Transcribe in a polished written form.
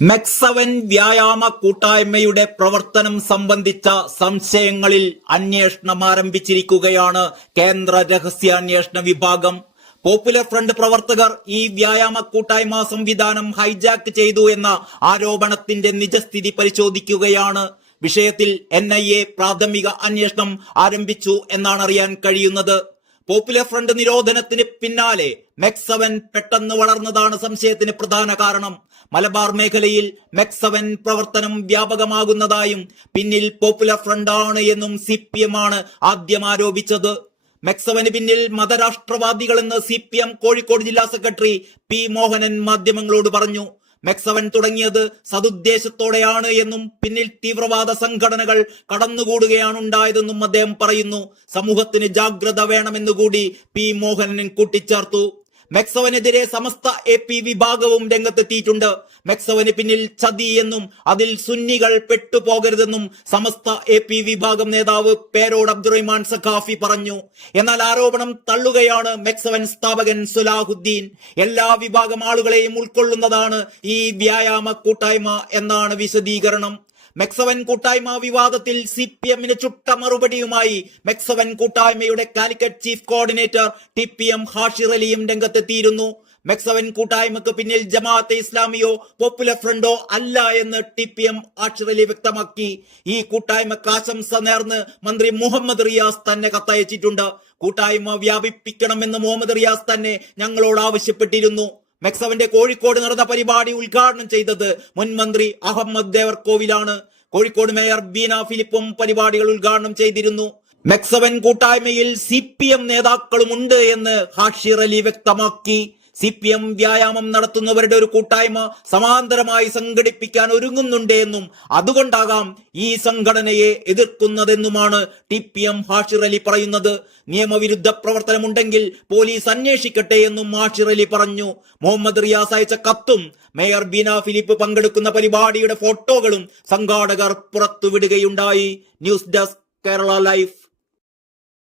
മെക്സവൻ വ്യായാമ കൂട്ടായ്മയുടെ പ്രവർത്തനം സംബന്ധിച്ച സംശയങ്ങളിൽ അന്വേഷണം ആരംഭിച്ചിരിക്കുകയാണ് കേന്ദ്ര രഹസ്യാന്വേഷണ വിഭാഗം. പോപ്പുലർ ഫ്രണ്ട് പ്രവർത്തകർ ഈ വ്യായാമ കൂട്ടായ്മ സംവിധാനം ഹൈജാക്ക് ചെയ്തു എന്ന ആരോപണത്തിന്റെ നിജസ്ഥിതി പരിശോധിക്കുകയാണ്. വിഷയത്തിൽ NIA പ്രാഥമിക അന്വേഷണം ആരംഭിച്ചു എന്നാണ് അറിയാൻ കഴിയുന്നത്. പോപ്പുലർ ഫ്രണ്ട് നിരോധനത്തിന് പിന്നാലെ മെക്സവൻ പെട്ടെന്ന് വളർന്നതാണ് സംശയത്തിന് പ്രധാന കാരണം. മലബാർ മേഖലയിൽ മെക്സവൻ പ്രവർത്തനം വ്യാപകമാകുന്നതായും പിന്നിൽ പോപ്പുലർ ഫ്രണ്ട് ആണ് എന്നും CPM ആണ് ആദ്യം ആരോപിച്ചത്. മെക്സവന് പിന്നിൽ മതരാഷ്ട്രവാദികളെന്ന് CPM കോഴിക്കോട് ജില്ലാ സെക്രട്ടറി P മോഹനൻ മാധ്യമങ്ങളോട് പറഞ്ഞു. മെക്സവൻ തുടങ്ങിയത് സതുദ്ദേശത്തോടെയാണ് എന്നും പിന്നിൽ തീവ്രവാദ സംഘടനകൾ കടന്നുകൂടുകയാണുണ്ടായതെന്നും അദ്ദേഹം പറയുന്നു. സമൂഹത്തിന് ജാഗ്രത വേണമെന്നുകൂടി P മോഹനൻ കൂട്ടിച്ചേർത്തു. മെക്സവനെതിരെ സമസ്ത AP വിഭാഗവും രംഗത്തെത്തിയിട്ടുണ്ട്. മെക്സവന് പിന്നിൽ ചതി എന്നും അതിൽ സുന്നികൾ പെട്ടുപോകരുതെന്നും സമസ്ത AP വിഭാഗം നേതാവ് പേരോട് അബ്ദുറഹ്മാൻ സഖാഫി പറഞ്ഞു. എന്നാൽ ആരോപണം തള്ളുകയാണ് മെക്സവൻ സ്ഥാപകൻ സുലാഹുദ്ദീൻ. എല്ലാ വിഭാഗം ആളുകളെയും ഉൾക്കൊള്ളുന്നതാണ് ഈ വ്യായാമ കൂട്ടായ്മ എന്നാണ് വിശദീകരണം. മെക്സവൻ കൂട്ടായ്മ വിവാദത്തിൽ CPMന് ചുട്ട മറുപടിയുമായി മെക്സവൻ കൂട്ടായ്മയുടെ Calicut chief coordinator TPM Hashir അലിയും രംഗത്തെത്തിയിരുന്നു. മെക്സവൻ കൂട്ടായ്മക്ക് പിന്നിൽ ജമാഅത്തെ ഇസ്ലാമിയോ പോപ്പുലർ ഫ്രണ്ടോ അല്ല എന്ന് TPM ഹാഷിർ അലി വ്യക്തമാക്കി. ഈ കൂട്ടായ്മക്ക് ആശംസ നേർന്ന് മന്ത്രി മുഹമ്മദ് റിയാസ് തന്നെ കത്തയച്ചിട്ടുണ്ട്. കൂട്ടായ്മ വ്യാപിപ്പിക്കണമെന്ന് മുഹമ്മദ് റിയാസ് തന്നെ ഞങ്ങളോട് ആവശ്യപ്പെട്ടിരുന്നു. മെക്സവന്റെ കോഴിക്കോട് നടന്ന പരിപാടി ഉദ്ഘാടനം ചെയ്തത് മുൻ മന്ത്രി അഹമ്മദ് ദേവർകോവിലാണ്. കോഴിക്കോട് മേയർ ബീന ഫിലിപ്പും പരിപാടികൾ ഉദ്ഘാടനം ചെയ്തിരുന്നു. മെക്സവൻ കൂട്ടായ്മയിൽ CPM നേതാക്കളുമുണ്ട് എന്ന് ഹാഷിർ അലി വ്യക്തമാക്കി. CPM വ്യായാമം നടത്തുന്നവരുടെ ഒരു കൂട്ടായ്മ സമാന്തരമായി സംഘടിപ്പിക്കാൻ ഒരുങ്ങുന്നുണ്ട് എന്നും അതുകൊണ്ടാകാം ഈ സംഘടനയെ എതിർക്കുന്നതെന്നുമാണ് TPM ഹാഷിർ അലി പറയുന്നത്. നിയമവിരുദ്ധ പ്രവർത്തനമുണ്ടെങ്കിൽ പോലീസ് അന്വേഷിക്കട്ടെ എന്നും ഹാഷിർ അലി പറഞ്ഞു. മുഹമ്മദ് റിയാസ് അയച്ച കത്തും മേയർ ബീന ഫിലിപ്പ് പങ്കെടുക്കുന്ന പരിപാടിയുടെ ഫോട്ടോകളും സംഘാടകർ പുറത്തുവിടുകയുണ്ടായി. News desk Kerala life.